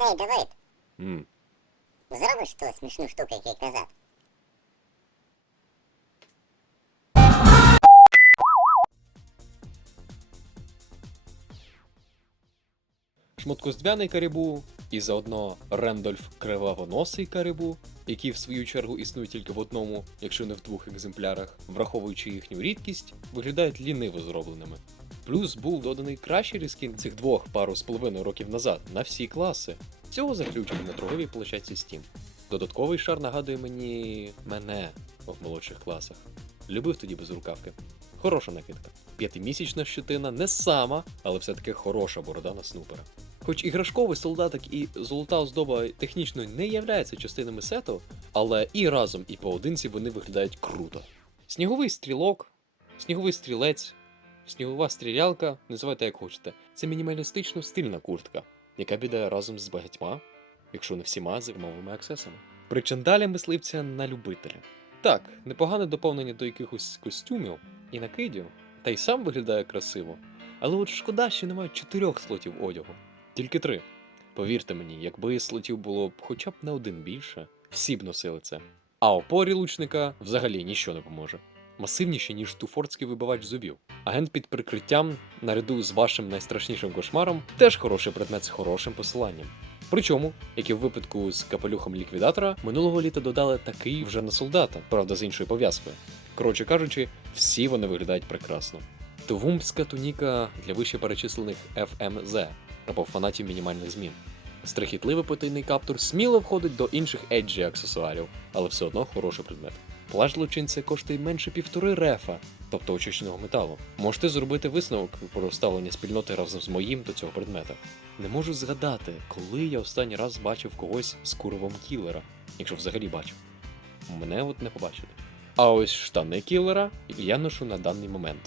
Ей, Давид, М. зробиш ту смішну штуку, як я казав? Шмоткоздвяний карибу і заодно Рендольф Кривавоносий карибу, які в свою чергу існують тільки в одному, якщо не в двох екземплярах, враховуючи їхню рідкість, виглядають ліниво зробленими. Плюс був доданий кращий рескін цих двох пару з половиною років назад на всі класи. Цього заключено на торговій площадці Steam. Додатковий шар нагадує мені мене в молодших класах. Любив тоді без рукавки. Хороша накидка. П'ятимісячна щетина не сама, але все-таки хороша борода на снупера. Хоч іграшковий солдатик і золота оздоба технічно не являються частинами сету, але і разом, і поодинці вони виглядають круто. Сніговий стрілок, сніговий стрілець, снігова стрілялка, називайте як хочете. Це мінімалістично стильна куртка, яка піде разом з багатьма, якщо не всіма зимовими аксесами. Причандалі мисливця на любителя. Так, непогане доповнення до якихось костюмів і накидів, та й сам виглядає красиво. Але от шкода, що немає чотирьох слотів одягу, тільки три. Повірте мені, якби слотів було б хоча б на один більше, всі б носили це. А опорі лучника взагалі ніщо не поможе. Масивніші, ніж туфордський вибивач зубів. Агент під прикриттям, наряду з вашим найстрашнішим кошмаром, теж хороший предмет з хорошим посиланням. Причому, як і в випадку з капелюхом ліквідатора, минулого літа додали такий вже на солдата, правда, з іншою пов'язкою. Коротше кажучи, всі вони виглядають прекрасно. Тувумська туніка для вище перечислених FMZ або фанатів мінімальних змін. Страхітливий потайний каптур сміло входить до інших еджі аксесуарів, але все одно хороший предмет. Плащ злочинця коштує менше півтори рефа, тобто очищеного металу. Можете зробити висновок про ставлення спільноти разом з моїм до цього предмета. Не можу згадати, коли я останній раз бачив когось з куровом кілера, якщо взагалі бачив. Мене от не побачили. А ось штани кілера я ношу на даний момент.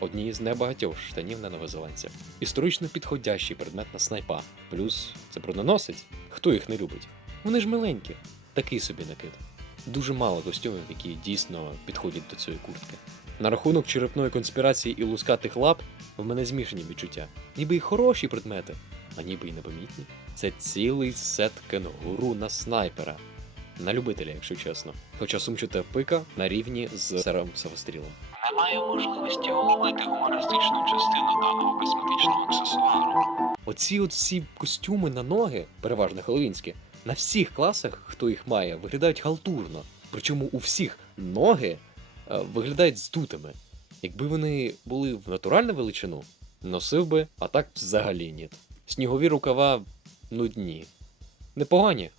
Одні з небагатьох штанів на новозеландця. Історично підходящий предмет на снайпа. Плюс це броненосець. Хто їх не любить? Вони ж миленькі. Такий собі накид. Дуже мало костюмів, які дійсно підходять до цієї куртки. На рахунок черепної конспірації і лускатих лап в мене змішані відчуття. Ніби й хороші предмети, а ніби й непомітні. Це цілий сет кенгуру на снайпера. На любителя, якщо чесно. Хоча сумчата пика на рівні з сером самострілом. Не маю можливості уловити гумористичну частину даного косметичного аксесуару. Оці от всі костюми на ноги, переважно хеллоуінські, на всіх класах, хто їх має, виглядають халтурно. Причому у всіх ноги е, виглядають здутими. Якби вони були в натуральну величину, носив би, а так взагалі ні. Снігові рукава нудні. Непогані,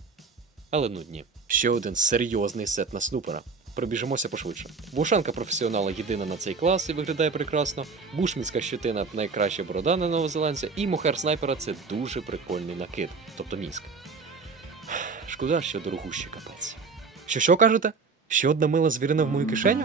але нудні. Ще один серйозний сет на снупера. Пробіжимося пошвидше. Вушанка професіонала єдина на цей клас і виглядає прекрасно. Бушмінська щетина найкраща борода на новозеландця, і мохер снайпера це дуже прикольний накид, тобто мізк. Шкода, що дорогущий капець. Що що кажете? Ще одна мила звірина в мою кишеню?